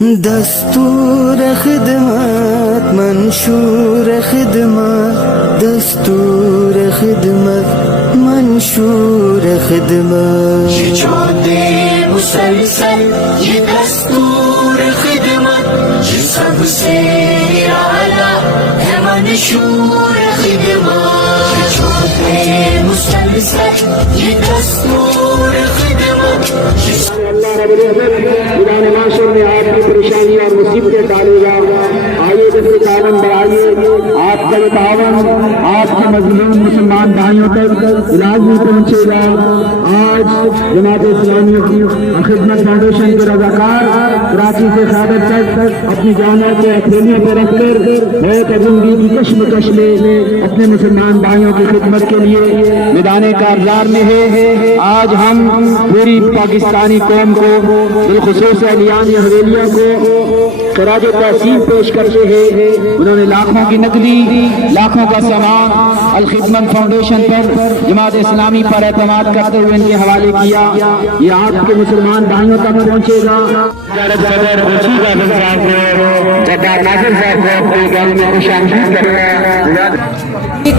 دستور خدمت منشور خدمت دستور خدمت منشور خدمت یہ جو دے مسلسل یہ دستور خدمت یہ سب سے اعلیٰ ہے منشور خدمت یہ جو دے مسلسل یہ دستور خدمت اللہ رب العزت خدا نے معاشر میں آپ کی پریشانی اور مصیبتیں ڈالے گا. آئیے جیسے تعاون بڑھائیے, آپ کا یہ تعاون آپ کے مظلوم مسلمان بھائیوں تک علاج بھی پہنچے گا. آج جماعت اسلامی کی خدمت فاؤنڈیشن کے رضاکار کراچی سے خیبر تک اپنی جانوں کو اکیلے پہ رکھ کر بہت زندگی کی کشمکش میں اپنے مسلمان بھائیوں کی خدمت کے لیے میدان کارزار میں ہے. آج ہم پوری پاکستانی قوم کو بالخصوص اہلیان حویلیہ کو خراج تحسین پیش کرتے ہیں. انہوں نے لاکھوں کی نقدی, لاکھوں کا سامان الخدمت فاؤنڈیشن پر جماعت اسلامی پر اعتماد کرتے ہوئے ان کے حوالے کیا. یہ آپ کے مسلمان بھائیوں تک پہنچے گا.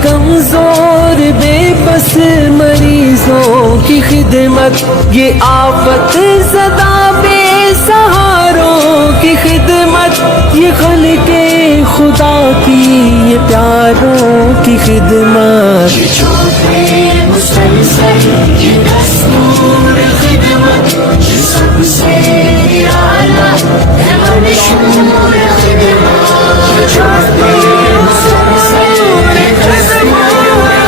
کمزور بے بس مریضوں کی خدمت, یہ آفت زدہ بے سہاروں کی خدمت, یہ خلق خدا کی یہ پیاروں کی خدمت. یہ جو دے مسلسل یہ دستور خدمت یہ سب سے اعلیٰ ہے منشور خدمت. یہ جو دے مسلسل یہ دستور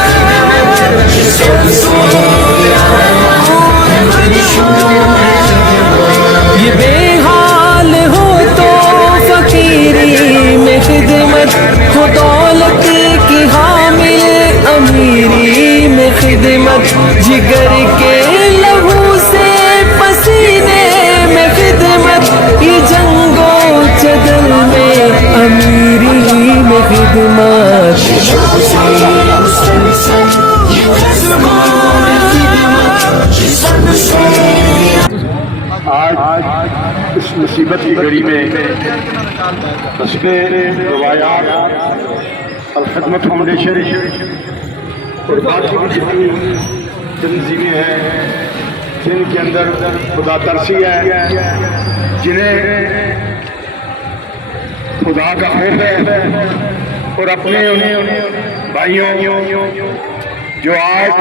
خدمت یہ سب سے اعلیٰ ہے منشور خدمت. یہ بے حال ہو تو فقیری میں خدمت, ہو دولت کی حامل امیری میں خدمت, جگر کے لہو سے پسینے میں خدمت, یہ جنگ و جدل میں امیری میں خدمت. یہ جو دے مسلسل یہ دستور خدمت یہ سب سے آج اس مصیبت کی گھڑی میں حسب روایات الخدمت فاؤنڈیشن اور باقی جتنی تنظیمیں ہیں جن کے اندر خدا ترسی ہے, جنہیں خدا کا خوف ہے, اور اپنے بھائیوں جو آج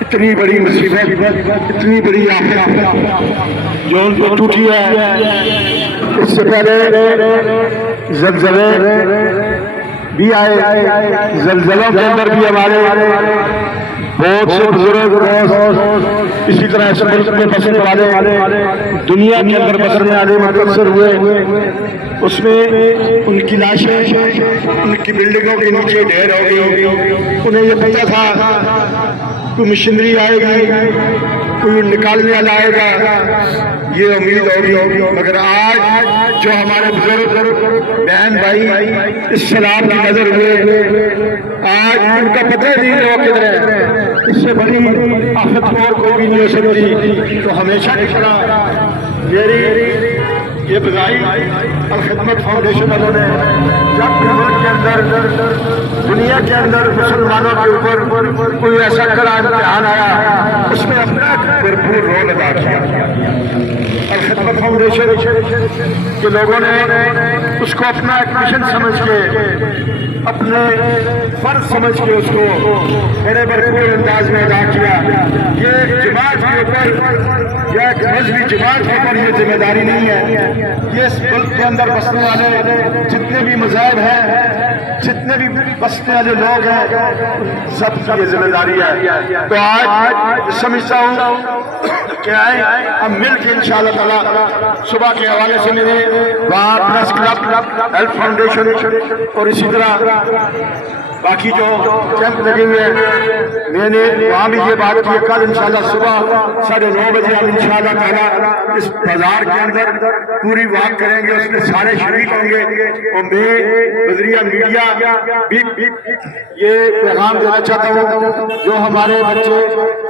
اتنی بڑی مصیبت, اتنی بڑی آفت جو ان کو ٹوٹی ہے. اس سے پہلے زلزلے بھی آئے, زلزلوں کے اندر بھی ہمارے بہت سے بزرگ اسی طرح اس ملک میں بسنے والے دنیا کے اندر بسنے والے متاثر ہوئے. اس میں ان کی لاشیں ان کی بلڈنگوں کے نیچے ڈھیر ہو گئی. انہیں یہ پتہ تھا کوئی مشینری آئے گی, کوئی نکالنے والا آئے گا, یہ امید ہوگی. مگر آج جو ہمارے بزرگ بہن بھائی اس سیلاب کی نظر ہوئے, آج ان کا پتہ نہیں ہے وہ کدھر ہے. اس سے بڑی آفت اور کوئی بھی نہیں ہو سکتی. تو ہمیشہ کی طرح میری یہ بزائی الخدمت فاؤنڈیشن والوں نے جب بھی ملک کے اندر دنیا کے اندر مسلمانوں کے اوپر کوئی ایسا کڑا امتحان آیا, اس میں اپنا بھرپور رول ادا کیا. الخدمت فاؤنڈیشن کے لوگوں نے اس کو اپنا ایک مشن سمجھ کے, اپنے فرض سمجھ کے اس کو بڑے بھرپور انداز میں ادا کیا. یہ ایک جماعت کے اوپر یا ایک مذہبی جماعت کے اوپر یہ ذمہ داری نہیں ہے. یہ اس ملک کے اندر بسنے والے جتنے بھی مذاہب ہیں, جتنے بھی بسنے والے لوگ ہیں, سب کی یہ ذمہ داری ہے. تو آج سمجھتا ہوں کہ آئے ہم مل کے انشاءاللہ تعالی صبح کے حوالے سے میرے وہاں پریس کلب, ہیلتھ فاؤنڈیشن اور اسی طرح باقی جو کیمپ لگے ہوئے ہیں میں نے وہاں بھی یہ بات کی کل انشاءاللہ صبح 9:30 بجے ہم انشاءاللہ تعالیٰ اس بازار کے اندر پوری واک کریں گے، اس میں سارے شریک ہوں گے، اور میں بذریعہ میڈیا بھی یہ پیغام دینا چاہتا ہوں جو ہمارے بچے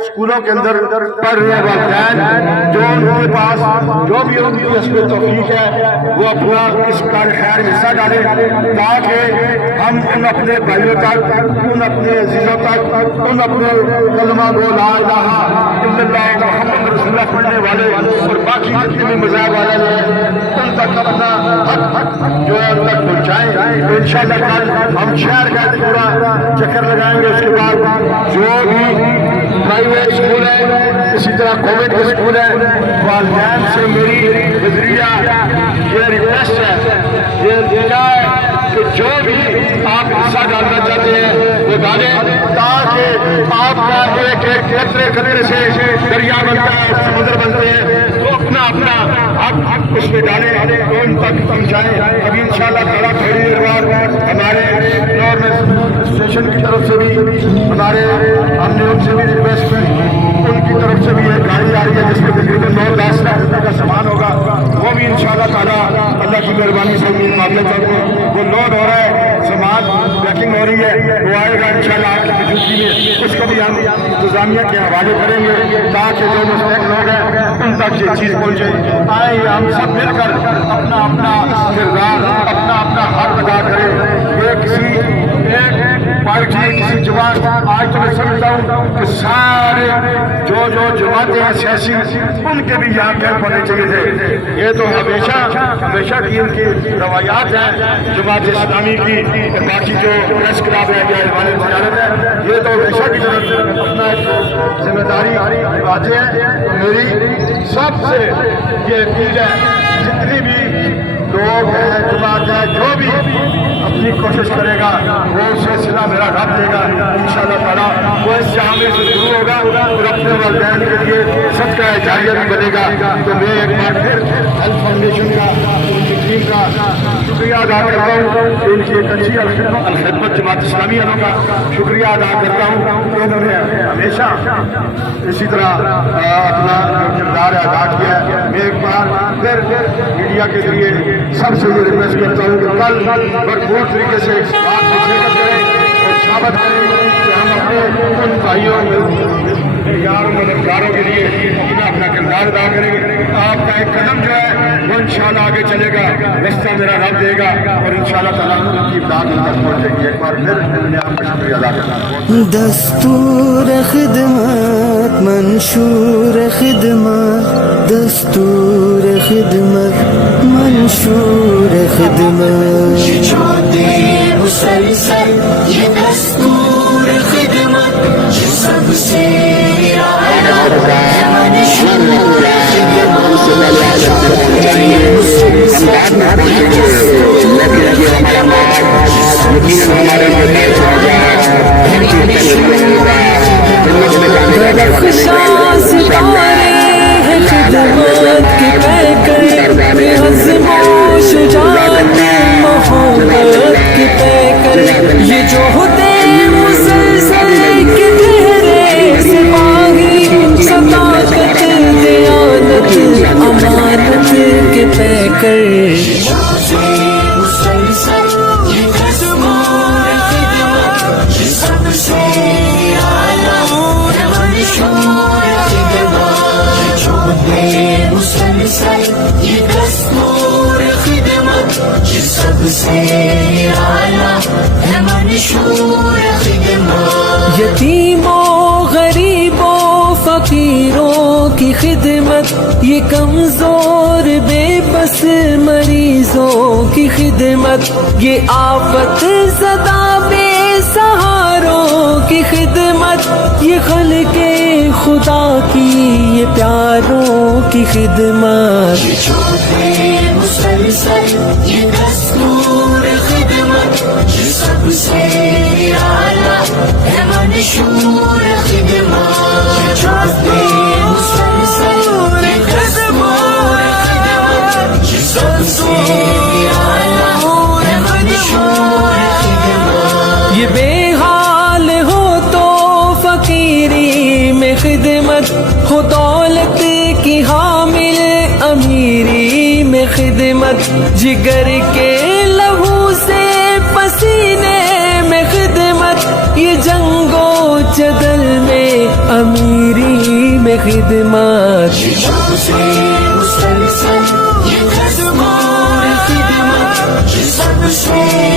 اسکولوں کے اندر پڑھ رہے ہیں، والدین جو ان کے پاس جو بھی ان کی حسب توفیق ہے وہ اپنا اس کار خیر میں حصہ ڈالے، تاکہ ہم ان اپنے بھائیوں تک، ان اپنے عزیزوں تک، ان اپنے کلمہ گو لا الہ الا اللہ محمد رسول اللہ پڑھنے والے اور باقی جتنے بھی مذاہب والے ہیں ان تک اپنا حق جو ہے ان تک پہنچائیں۔ تو انشاءاللہ کل ہم شہر کا پورا چکر لگائیں گے، اس کے بعد جو بھی پرائیویٹ اسکول ہے اسی طرح کووڈ کے اسکول ہے، والدین سے میری بذریعہ یہ ریکویسٹ ہے، یہ ہے کہ جو بھی آپ حصہ ڈالنا چاہتے ہیں وہ ڈالیں، تاکہ آپ کا ایک ایک قطرے قطرے سے دریا بنتا ہے، سمندر بنتے ہیں، تو اپنا اپنا حق اس میں ڈالیں، تو ان تک پہنچائیں۔ ابھی انشاءاللہ تعالیٰ تھوڑی دیر بعد ہمارے اسٹیشن کی طرف سے بھی ہمارے ہم نے ان سے بھی ریکویسٹ کی، ان کی طرف سے بھی ایک گاڑی آ رہی ہے جس میں تقریباً 9-10 لاکھ روپے کا سامان ہوگا، وہ بھی انشاءاللہ تعالیٰ اللہ کی مہربانی سے امید معاملہ چاہتے ہیں، وہ لوڈ ہو رہا ہے، سامان پیکنگ ہو رہی ہے، وہ آئے گا انشاءاللہ آپ کی موجودگی میں، اس کو بھی ہم انتظامیہ کے حوالے کریں گے تاکہ جو مستحق لوگ ہیں ان تک یہ چیز پہنچے۔ آئیں ہم سب مل کر اپنا اپنا کردار، اپنا اپنا حق ادا کریں۔ یہ کسی ایک پارٹی، کسی جماعت، آج تو میں سمجھتا ہوں کہ سارے جو جماعتیں ہیں سیاسی ان کے بھی یہاں کیمپ ہونے چاہیے تھے۔ یہ تو ہمیشہ کی ان کی روایات ہیں جماعت اسلامی کی، باقی جو پریس کلب ہے یا ایوان تجارت ہے، یہ تو ہمیشہ کی طرف اپنا ایک ذمہ داری نبھاتے ہیں۔ میری سب سے یہ اپیل ہے، جتنی بھی لوگ ہیں، جماعت ہے، جو بھی اپنی کوشش کرے گا وہ سلسلہ میرا رب دے گا انشاءاللہ تعالیٰ، وہ اس جامعے سے شروع ہوگا اور اپنے والدین کے لیے صدقہ جاریہ بھی بنے گا۔ تو میں ایک بار پھر ہیلتھ فاؤنڈیشن کا، ان کی ٹیم کا شکریہ ادا کرتا ہوں، ان کی ایک اچھی الخدمت جماعت اسلامی والوں کا شکریہ ادا کرتا ہوں کہ انہوں نے ہمیشہ اسی طرح اپنا کردار ادا کیا ہے۔ میں ایک بار پھر میڈیا کے ذریعے سب سے یہ ریکویسٹ کرتا ہوں کہ کل بھرپور طریقے سے اس بات کو شرکت کریں اور ثابت کریں کہ ہم اپنے ان بھائیوں یاروں مددگاروں کے لیے اپنا اپنا کردار ادا کریں گے۔ آپ کا ایک قدم جو ہے وہ انشاءاللہ آگے چلے گا، رستہ میرا رب دے گا اور انشاءاللہ تعالیٰ ان کی امداد ان تک پہنچے گی۔ ایک بار پھر میں آپ کا شکریہ ادا کرتا ہوں۔ دستور خدمت منشور خدمت، دستور خدمت منشور خدمت، یہ چاہتے مسلسل یہ دستور خدمت، یہ سب سے درخشاں ستارے ہیں خدمت کے پیکر، عزم و شجاعت محبت کے پیکر، یہ جو ہوتے مسلسل کے چہرے سپاہی، صداقت دیانت امانت کے پیکر۔ یہ دستور خدمت، یہ سب سے اعلیٰ ہے منشور خدمت، یتیموں غریبوں فقیروں کی خدمت، یہ کمزور بے بس مریضوں کی خدمت، یہ آفت زدہ بے سہاروں کی خدمت، یہ خلق خدا کی یہ پیاروں کی خدمت۔ یہ چھوٹے مسلسل یہ دستور خدمت، یہ سب سے اعلیٰ ہے منشور خدمت، یہ چھوٹے مسلسل یہ دستور خدمت، یہ سب سے اعلیٰ ہے منشور خدمت، یہ بے خدمت جگر کے لہو سے پسینے میں خدمت یہ جنگ و جدل میں امیری میں خدمت جب سے مسلسل یہ دستور خدمت یہ سب سے